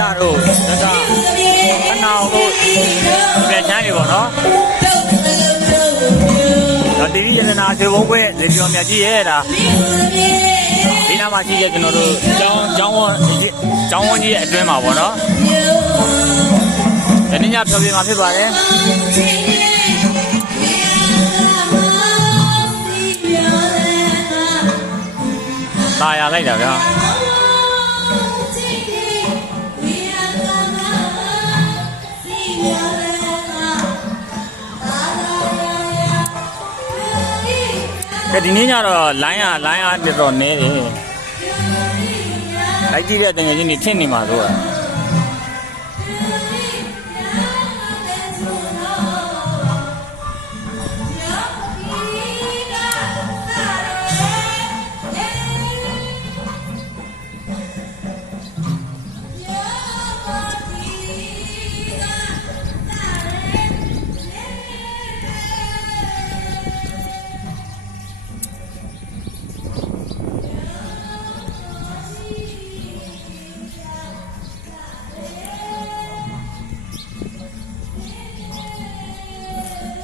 တရတို့ဒါကခဏအောင်တို့ပြန်ချမ်းနေပေါ့နော်ဒါတီဗီရတနာသေဘုံခွဲလေဒီယိုမြတ်ကြီးရဲ့ဒါဒီနားမှာရှိတဲ့ကျွန်တော်တို့ကျောင်းကျောင်းဝန်းကျောင်းဝန်းကြီးရဲ့အတွင်းမှာပေါ့နော်ဒီနေ့ညဖြောပြမှာဖြစ်ပါတယ်ตายရလိုက်တာဗျာ ကဲဒီနေ့ညတော့လိုင်းကလိုင်းအားတော်တော်နည်းတယ်လိုက်ကြည့်တဲ့တငယ်ချင်းတွေထင်နေမှာတော့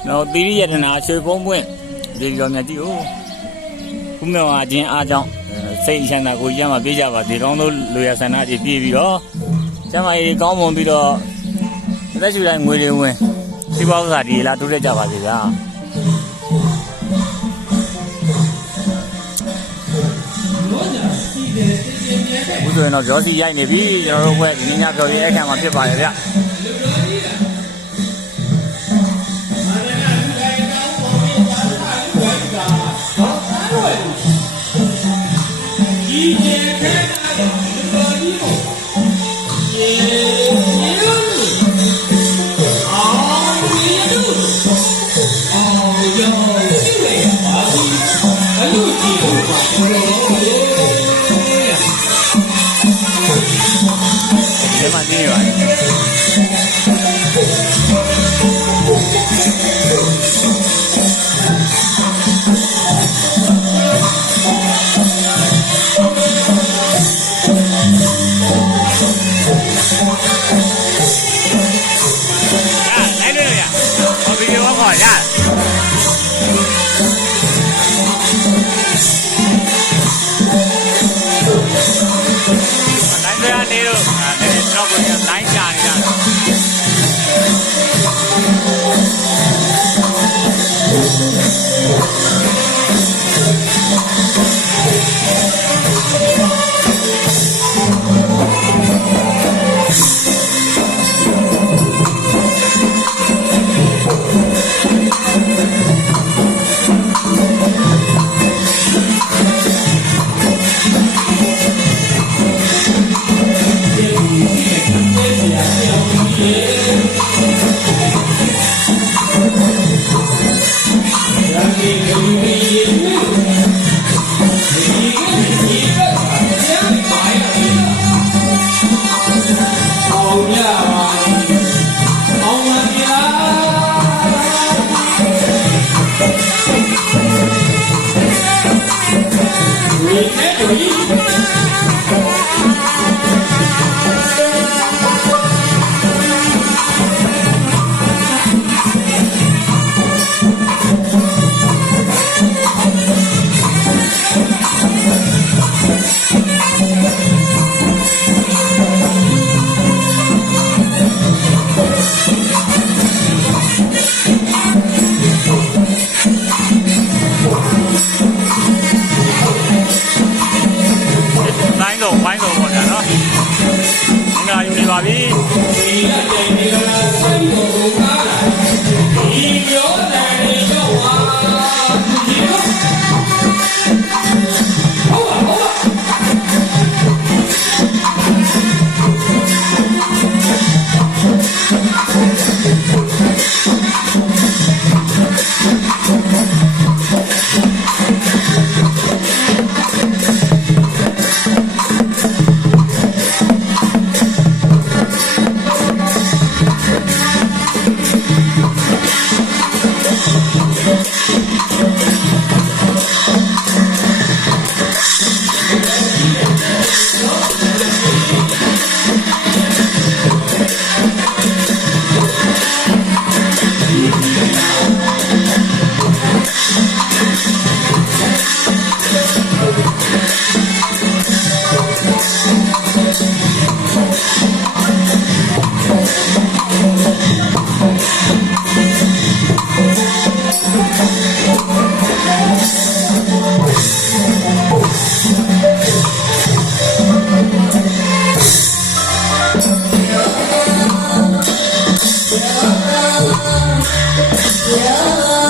တော့သီရိယတနာရွှေဖုံးပွင့်ဒီလိုမြတ်ကြီးကိုခုမြောင်အချင်းအားကြောင့်စိတ်ချမ်းသာကိုကျမ်းမှာပြေးကြပါဒီကောင်းတို့လူရဆန္ဒကြီးပြေးပြီးတော့ကျမ်းမာရေးကောင်းမွန်ပြီးတော့သက်ရှူတိုင်းငွေတွေဝင်ဒီပေါင်းစာဒီလာတိုးရက်ကြပါစေဗျာဘူးဆိုရင်တော့ကြောစီရိုက်နေပြီကျွန်တော်တို့ဘက်ဒီနေ့ညပြောရေးအခမ်းမှာဖြစ်ပါရဲ့ဗျ ဒီ 流